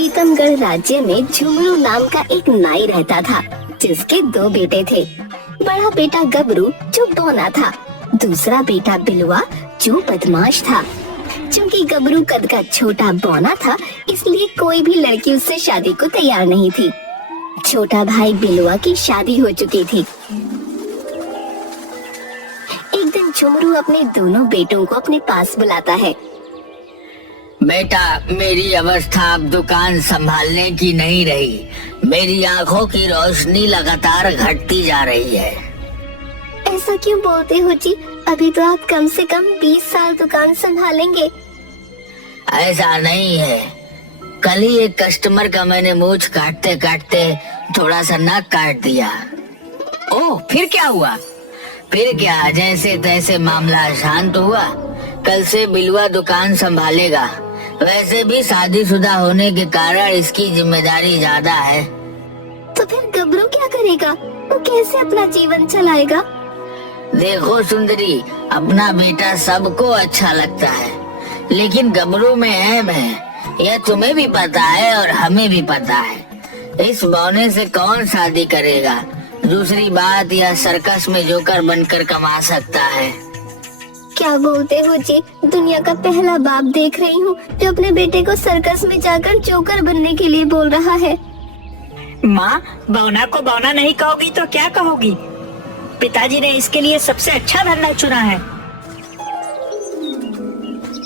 पीतमगढ़ राज्य में झुमरू नाम का एक नाई रहता था, जिसके 2 बेटे थे। बड़ा बेटा गबरू जो बौना था, दूसरा बेटा बिलुआ जो बदमाश था। चूँकि गबरू कद का छोटा बौना था, इसलिए कोई भी लड़की उससे शादी को तैयार नहीं थी। छोटा भाई बिलुआ की शादी हो चुकी थी। एक दिन झुमरू अपने दोनों बेटों को अपने पास बुलाता है। बेटा, मेरी अवस्था अब दुकान संभालने की नहीं रही। मेरी आंखों की रोशनी लगातार घटती जा रही है। ऐसा क्यों बोलते हो जी? अभी तो आप कम से कम 20 साल दुकान संभालेंगे। ऐसा नहीं है। कल ही एक कस्टमर का मैंने मूंछ काटते काटते थोड़ा सा नाक काट दिया। ओह, फिर क्या हुआ? फिर क्या, जैसे तैसे मामला शांत हुआ। कल से बिलुआ दुकान संभालेगा। वैसे भी शादीशुदा होने के कारण इसकी जिम्मेदारी ज्यादा है। तो फिर गबरू क्या करेगा? वो कैसे अपना जीवन चलाएगा? देखो सुंदरी, अपना बेटा सबको अच्छा लगता है, लेकिन गबरू में ऐब है। यह तुम्हें भी पता है और हमें भी पता है। इस बौने से कौन शादी करेगा? दूसरी बात, यह सर्कस में जोकर बनकर कमा सकता है। क्या बोलते हो जी? दुनिया का पहला बाप देख रही हूँ जो अपने बेटे को सर्कस में जाकर जोकर बनने के लिए बोल रहा है। माँ, बौना को बौना नहीं कहोगी तो क्या कहोगी? पिताजी ने इसके लिए सबसे अच्छा धंधा चुना है।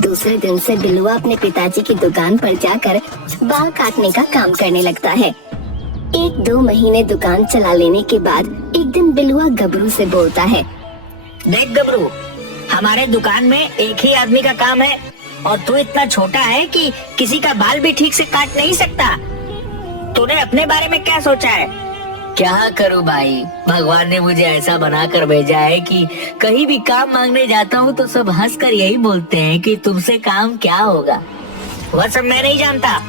दूसरे दिन से बिलुआ अपने पिताजी की दुकान पर जाकर बाल काटने का काम करने लगता है। 1-2 महीने दुकान चला लेने के बाद एक दिन बिलुआ गबरू से बोलता है। देख गबरू, हमारे दुकान में एक ही आदमी का काम है और तू इतना छोटा है कि किसी का बाल भी ठीक से काट नहीं सकता। तूने अपने बारे में क्या सोचा है? क्या करूं भाई, भगवान ने मुझे ऐसा बनाकर भेजा है कि कहीं भी काम मांगने जाता हूं तो सब हंसकर यही बोलते हैं कि तुमसे काम क्या होगा। वह सब मैं नहीं जानता।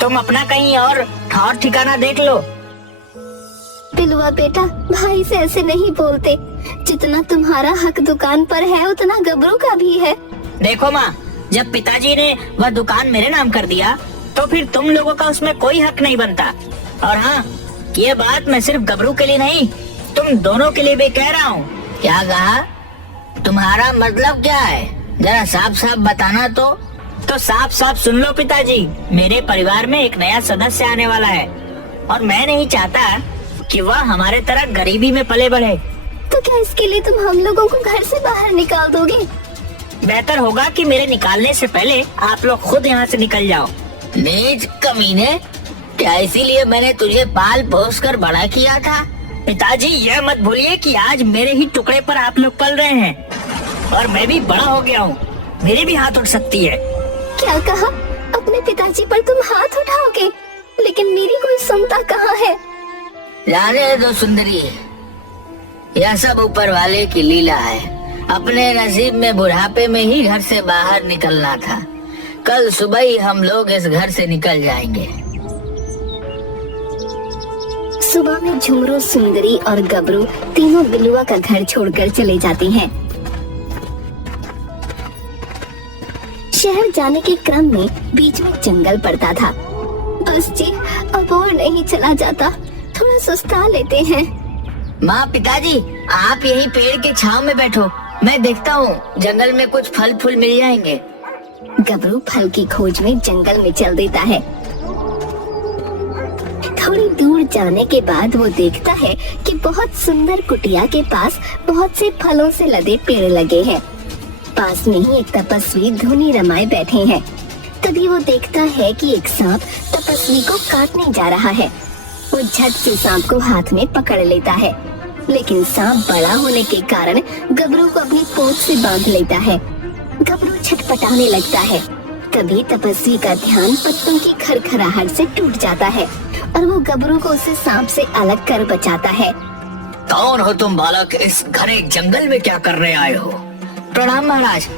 तुम अपना कहीं और ठौर ठिकाना देख लो। बिलुआ बेटा, भाई से ऐसे नहीं बोलते। जितना तुम्हारा हक दुकान पर है उतना गबरू का भी है। देखो माँ, जब पिताजी ने वह दुकान मेरे नाम कर दिया तो फिर तुम लोगों का उसमें कोई हक नहीं बनता। और हाँ, ये बात मैं सिर्फ गबरू के लिए नहीं, तुम दोनों के लिए भी कह रहा हूँ। क्या कहा? तुम्हारा मतलब क्या है? जरा साफ साफ बताना तो साफ साफ सुन लो पिताजी, मेरे परिवार में एक नया सदस्य आने वाला है और मैं नहीं चाहता कि वह हमारे तरह गरीबी में पले बढ़े। तो क्या इसके लिए तुम हम लोगों को घर से बाहर निकाल दोगे? बेहतर होगा कि मेरे निकालने से पहले आप लोग खुद यहाँ से निकल जाओ। नीच कमीने, क्या इसीलिए मैंने तुझे पाल पोस कर बड़ा किया था? पिताजी, यह मत भूलिए कि आज मेरे ही टुकड़े पर आप लोग पल रहे हैं और मैं भी बड़ा हो गया हूँ। मेरे भी हाथ उठ सकती है। क्या कहा? अपने पिताजी पर तुम हाथ उठाओगे? लेकिन मेरी कोई सुनता कहाँ है? जाने दो सुंदरी, यह सब ऊपर वाले की लीला है। अपने नसीब में बुढ़ापे में ही घर से बाहर निकलना था। कल सुबह ही हम लोग इस घर से निकल जाएंगे। सुबह में झुमरू, सुंदरी और गबरू तीनों बिलुआ का घर छोड़कर चले जाती हैं। शहर जाने के क्रम में बीच में जंगल पड़ता था। बस जी, अब और नहीं चला जाता, थोड़ा सुस्ता लेते हैं। माँ, पिताजी, आप यही पेड़ के छांव में बैठो, मैं देखता हूँ जंगल में कुछ फल फूल मिल जाएंगे। गबरू फल की खोज में जंगल में चल देता है। थोड़ी दूर जाने के बाद वो देखता है कि बहुत सुंदर कुटिया के पास बहुत से फलों से लदे पेड़ लगे हैं। पास में ही एक तपस्वी धुनी रमाए बैठे हैं। तभी वो देखता है कि एक सांप तपस्वी को काटने जा रहा है। वो झट से सांप को हाथ में पकड़ लेता है, लेकिन सांप बड़ा होने के कारण गबरू को अपनी पोंछ से बांध लेता है। गबरू छटपटाने लगता है। तभी तपस्वी का ध्यान पत्तों की खरखराहट से टूट जाता है और वो गबरू को उसे सांप से अलग कर बचाता है। कौन हो तुम बालक? इस घने जंगल में क्या करने आए हो? प्रणाम महाराज,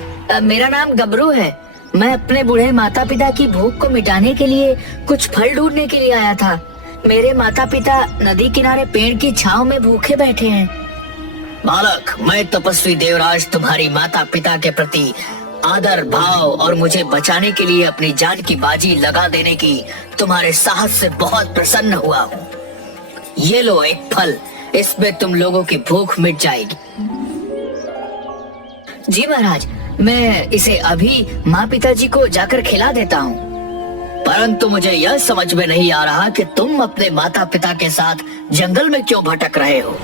मेरा नाम गबरू है। मैं अपने बूढ़े माता पिता की भूख को मिटाने के लिए कुछ फल ढूंढने के लिए आया था। मेरे माता पिता नदी किनारे पेड़ की छांव में भूखे बैठे हैं। बालक, मैं तपस्वी देवराज तुम्हारी माता पिता के प्रति आदर भाव और मुझे बचाने के लिए अपनी जान की बाजी लगा देने की तुम्हारे साहस से बहुत प्रसन्न हुआ हूँ। ये लो एक फल, इसमें तुम लोगों की भूख मिट जाएगी। जी महाराज, मैं इसे अभी माँ पिताजी को जाकर खिला देता हूँ। परंतु मुझे यह समझ में नहीं आ रहा कि तुम अपने माता पिता के साथ जंगल में क्यों भटक रहे हो।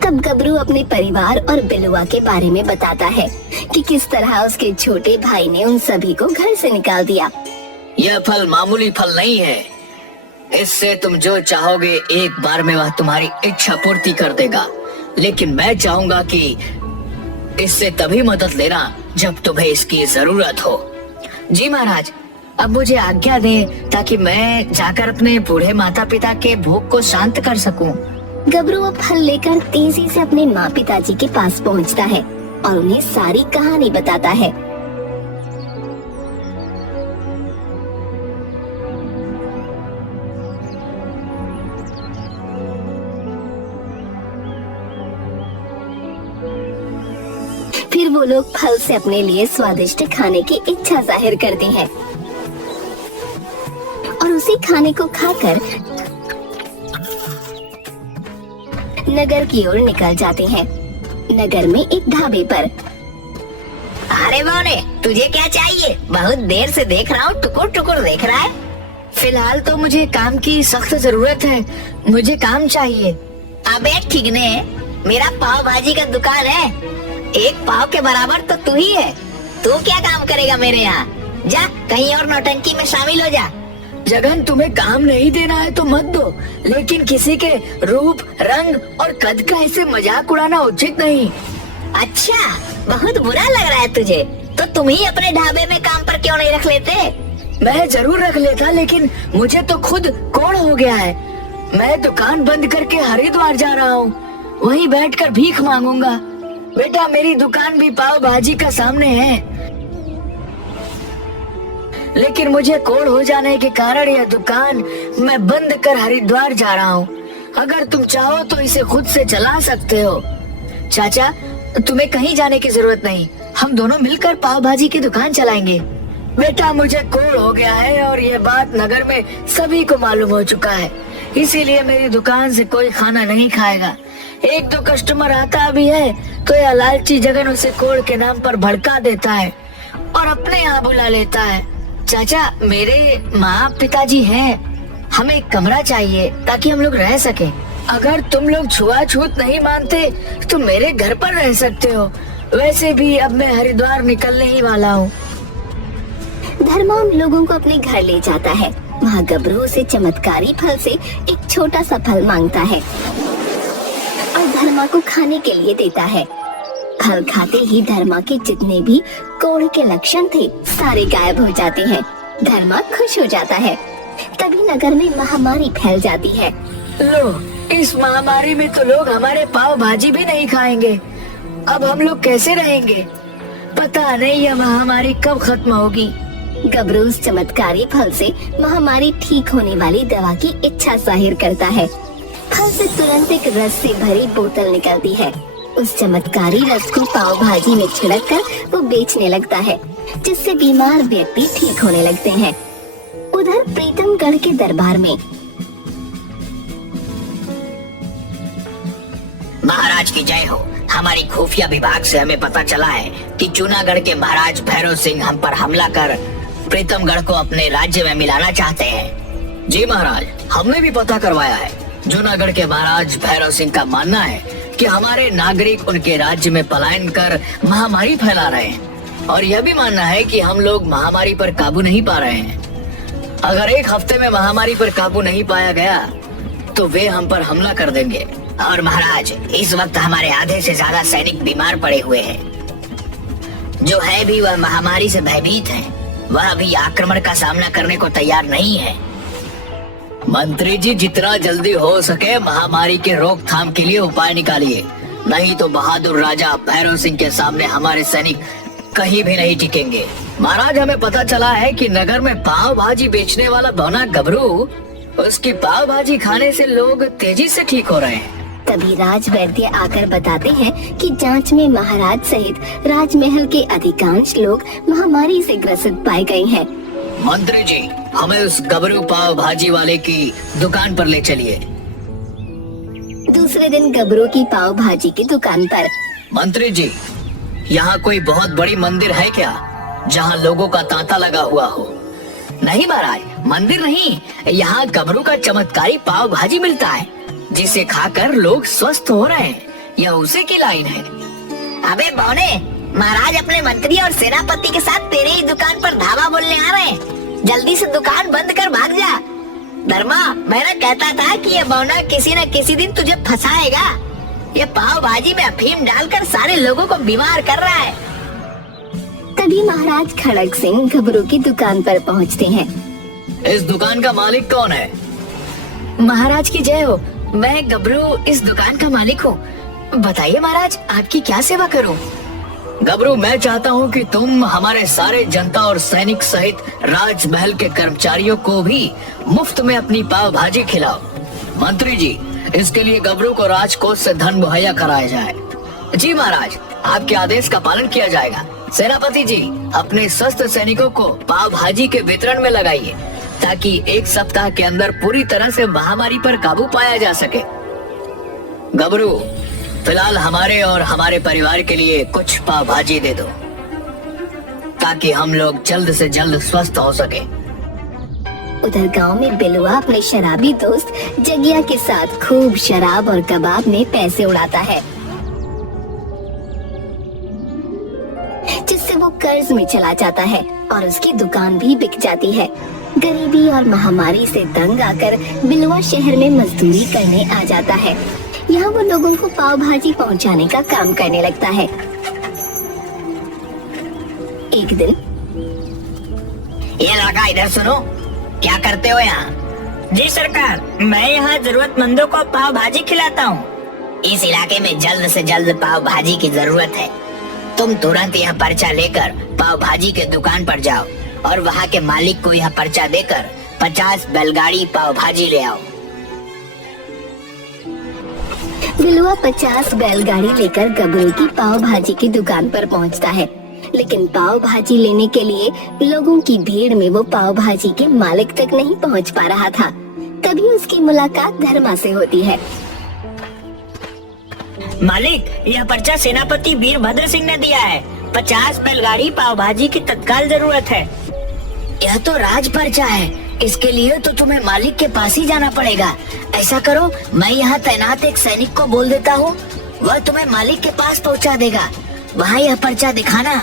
तब गबरू अपने परिवार और बिलुआ के बारे में बताता है कि किस तरह उसके छोटे भाई ने उन सभी को घर से निकाल दिया। यह फल मामूली फल नहीं है। इससे तुम जो चाहोगे एक बार में वह तुम्हारी इच्छा पूर्ति कर देगा। लेकिन मैं चाहूंगा कि इससे तभी मदद लेना जब तुम्हें इसकी जरूरत हो। जी महाराज, अब मुझे आज्ञा दें ताकि मैं जाकर अपने बूढ़े माता पिता के भूख को शांत कर सकूं। गबरू वो फल लेकर तेजी से अपने माँ पिताजी के पास पहुँचता है और उन्हें सारी कहानी बताता है। फिर वो लोग फल से अपने लिए स्वादिष्ट खाने की इच्छा जाहिर करते हैं और उसी खाने को खाकर नगर की ओर निकल जाते हैं। नगर में एक ढाबे पर। अरे मोने, तुझे क्या चाहिए? बहुत देर से देख रहा हूँ, टुकुर टुकुर देख रहा है। फिलहाल तो मुझे काम की सख्त जरूरत है, मुझे काम चाहिए। अबे ठीक ने, मेरा पाव भाजी का दुकान है, एक पाव के बराबर तो तू ही है। तू क्या काम करेगा मेरे यहाँ? जा कहीं और नौटंकी में शामिल हो जा। जगन, तुम्हें काम नहीं देना है तो मत दो, लेकिन किसी के रूप, रंग और कद का ऐसे मजाक उड़ाना उचित नहीं। अच्छा, बहुत बुरा लग रहा है तुझे? तो तुम ही अपने ढाबे में काम पर क्यों नहीं रख लेते? मैं जरूर रख लेता, लेकिन मुझे तो खुद कोढ़ हो गया है। मैं दुकान बंद करके हरिद्वार जा रहा हूँ, वहीं बैठकर भीख मांगूंगा। बेटा, मेरी दुकान भी पाव भाजी का सामने है, लेकिन मुझे कोढ़ हो जाने के कारण यह दुकान मैं बंद कर हरिद्वार जा रहा हूँ। अगर तुम चाहो तो इसे खुद से चला सकते हो। चाचा, तुम्हें कहीं जाने की जरूरत नहीं, हम दोनों मिलकर पाव भाजी की दुकान चलाएंगे। बेटा, मुझे कोढ़ हो गया है और यह बात नगर में सभी को मालूम हो चुका है, इसीलिए मेरी दुकान से कोई खाना नहीं खाएगा। एक दो कस्टमर आता भी है तो यह लालची जगन उसे कोढ़ के नाम पर भड़का देता है और अपने यहाँ बुला लेता है। चाचा, मेरे माँ पिताजी हैं, हमें एक कमरा चाहिए ताकि हम लोग रह सके। अगर तुम लोग छुआछूत नहीं मानते तो मेरे घर पर रह सकते हो। वैसे भी अब मैं हरिद्वार निकलने ही वाला हूँ। धर्मा उन लोगों को अपने घर ले जाता है। वहाँ गबरू से चमत्कारी फल से एक छोटा सा फल मांगता है और धर्मा को खाने के लिए देता है। फल खाते ही धर्मा के जितने भी कोढ़ के लक्षण थे सारे गायब हो जाते हैं। धर्मा खुश हो जाता है। तभी नगर में महामारी फैल जाती है। लो, इस महामारी में तो लोग हमारे पाव भाजी भी नहीं खाएंगे। अब हम लोग कैसे रहेंगे? पता नहीं यह महामारी कब खत्म होगी। गबरू उस चमत्कारी फल से महामारी ठीक होने वाली दवा की इच्छा जाहिर करता है। फल से तुरंत एक रस से भरी बोतल निकलती है। उस चमत्कारी रस को पाव भाजी में छिड़ककर वो बेचने लगता है, जिससे बीमार व्यक्ति ठीक होने लगते हैं। उधर प्रीतमगढ़ के दरबार में महाराज की जय हो। हमारी खुफिया विभाग से हमें पता चला है कि जूनागढ़ के महाराज भैरव सिंह हम पर हमला कर प्रीतमगढ़ को अपने राज्य में मिलाना चाहते हैं। जी महाराज, हमने भी पता करवाया है। जूनागढ़ के महाराज भैरव सिंह का मानना है कि हमारे नागरिक उनके राज्य में पलायन कर महामारी फैला रहे हैं और यह भी मानना है कि हम लोग महामारी पर काबू नहीं पा रहे हैं। अगर एक हफ्ते में महामारी पर काबू नहीं पाया गया तो वे हम पर हमला कर देंगे। और महाराज, इस वक्त हमारे आधे से ज्यादा सैनिक बीमार पड़े हुए हैं। जो है भी वह महामारी से भयभीत है। वह अभी आक्रमण का सामना करने को तैयार नहीं है। मंत्री जी, जितना जल्दी हो सके महामारी के रोकथाम के लिए उपाय निकालिए, नहीं तो बहादुर राजा भैरव सिंह के सामने हमारे सैनिक कहीं भी नहीं टिकेंगे। महाराज, हमें पता चला है कि नगर में पाव भाजी बेचने वाला बौना गबरू, उसकी पाव भाजी खाने से लोग तेजी से ठीक हो रहे हैं। तभी राज वैद्य आकर बताते हैं कि जांच में महाराज सहित राजमहल के अधिकांश लोग महामारी से ग्रसित पाए गए हैं। मंत्री जी, हमें उस गबरू पाव भाजी वाले की दुकान पर ले चलिए। दूसरे दिन गबरू की पाव भाजी की दुकान पर। मंत्री जी, यहाँ कोई बहुत बड़ी मंदिर है क्या, जहाँ लोगों का तांता लगा हुआ हो? नहीं महाराज, मंदिर नहीं, यहाँ गबरू का चमत्कारी पाव भाजी मिलता है, जिसे खाकर लोग स्वस्थ हो रहे हैं। यह उसी की लाइन है। अबे बौने, महाराज अपने मंत्री और सेनापति के साथ तेरे ही दुकान पर धावा बोलने आ रहे हैं। जल्दी से दुकान बंद कर भाग जा। धर्मा, मैंने कहता था कि ये बौना किसी न किसी दिन तुझे फंसाएगा। ये पाव भाजी में अफीम डालकर सारे लोगों को बीमार कर रहा है। तभी महाराज खड़क सिंह गबरू की दुकान पर पहुंचते हैं। इस दुकान का मालिक कौन है? महाराज की जय हो, मैं गबरू इस दुकान का मालिक हूँ। बताइए महाराज, आपकी क्या सेवा करूँ? गबरू, मैं चाहता हूँ कि तुम हमारे सारे जनता और सैनिक सहित राजमहल के कर्मचारियों को भी मुफ्त में अपनी पाव भाजी खिलाओ। मंत्री जी, इसके लिए गबरू को राजकोष से धन मुहैया कराया जाए। जी महाराज, आपके आदेश का पालन किया जाएगा। सेनापति जी, अपने स्वस्थ सैनिकों को पाव भाजी के वितरण में लगाइए, ताकि एक सप्ताह के अंदर पूरी तरह से महामारी पर काबू पाया जा सके। गबरू, फिलहाल हमारे और हमारे परिवार के लिए कुछ पाव भाजी दे दो, ताकि हम लोग जल्द से जल्द स्वस्थ हो सके। उधर गांव में बिलुआ अपने शराबी दोस्त जगिया के साथ खूब शराब और कबाब में पैसे उड़ाता है, जिससे वो कर्ज में चला जाता है और उसकी दुकान भी बिक जाती है। गरीबी और महामारी से तंग आकर बिलुआ शहर में मजदूरी करने आ जाता है। यहाँ वो लोगों को पाव भाजी पहुँचाने का काम करने लगता है। एक दिन, ये लड़का इधर सुनो, क्या करते हो यहाँ? जी सरकार, मैं यहाँ जरूरतमंदों को पाव भाजी खिलाता हूँ। इस इलाके में जल्द से जल्द पाव भाजी की जरूरत है। तुम तुरंत यह पर्चा लेकर पाव भाजी के दुकान पर जाओ और वहाँ के मालिक को यह पर्चा देकर 50 बैलगाड़ी पाव भाजी ले आओ। बिलुआ 50 बैलगाड़ी लेकर गबरू की पाव भाजी की दुकान पर पहुंचता है, लेकिन पाव भाजी लेने के लिए लोगों की भीड़ में वो पाव भाजी के मालिक तक नहीं पहुंच पा रहा था। तभी उसकी मुलाकात धर्मा से होती है। मालिक, यह पर्चा सेनापति वीरभद्र सिंह ने दिया है। 50 बैलगाड़ी पाव भाजी की तत्काल जरूरत है। यह तो राज पर्चा है, इसके लिए तो तुम्हें मालिक के पास ही जाना पड़ेगा। ऐसा करो, मैं यहाँ तैनात एक सैनिक को बोल देता हूँ, वह तुम्हें मालिक के पास पहुँचा देगा। वहाँ यह पर्चा दिखाना।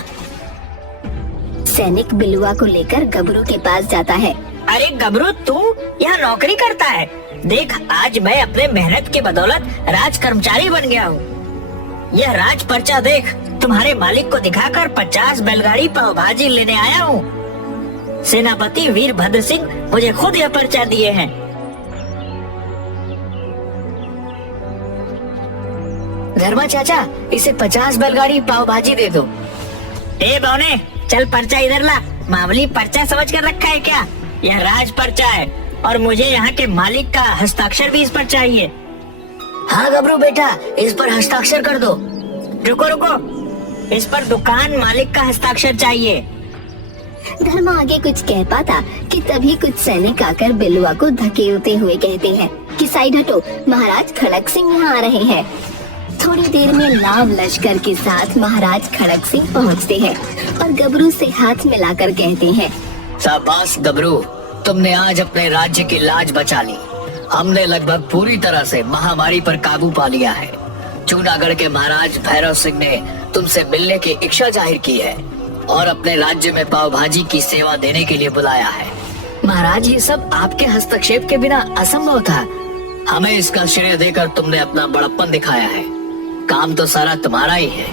सैनिक बिलुआ को लेकर गबरू के पास जाता है। अरे गबरू, तू यहाँ नौकरी करता है? देख, आज मैं अपने मेहनत के बदौलत राज कर्मचारी बन गया हूँ। यह राज पर्चा देख, तुम्हारे मालिक को दिखाकर 50 बैलगाड़ी पाव भाजी लेने आया हूँ। सेनापति वीरभद्र सिंह मुझे खुद यह पर्चा दिए हैं। धर्मा चाचा, इसे 50 बैलगाड़ी पाव भाजी दे दो। ए बौने, चल पर्चा इधर ला। मामूली पर्चा समझ कर रखा है क्या? यह राज पर्चा है और मुझे यहाँ के मालिक का हस्ताक्षर भी इस पर चाहिए। हाँ गबरू बेटा, इस पर हस्ताक्षर कर दो। रुको रुको, इस पर दुकान मालिक का हस्ताक्षर चाहिए। धर्मा आगे कुछ कह पाता कि तभी कुछ सैनिक आकर बिलुआ को धकेलते हुए कहते हैं कि साइड हटो, महाराज खड़क सिंह यहाँ आ रहे हैं। थोड़ी देर में लाव लश्कर के साथ महाराज खड़क सिंह पहुँचते हैं और गबरू से हाथ मिलाकर कहते हैं, शाबाश गबरू, तुमने आज अपने राज्य की लाज बचा ली। हमने लगभग पूरी तरह से महामारी पर काबू पा लिया है। जूनागढ़ के महाराज भैरव सिंह ने तुमसे मिलने की इच्छा जाहिर की है और अपने राज्य में पाव भाजी की सेवा देने के लिए बुलाया है। महाराज, ये सब आपके हस्तक्षेप के बिना असंभव था। हमें इसका श्रेय देकर तुमने अपना बड़प्पन दिखाया है। काम तो सारा तुम्हारा ही है।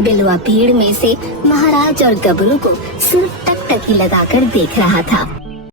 बिलुआ भीड़ में से महाराज और गबरू को सिर्फ टकटकी लगाकर देख रहा था।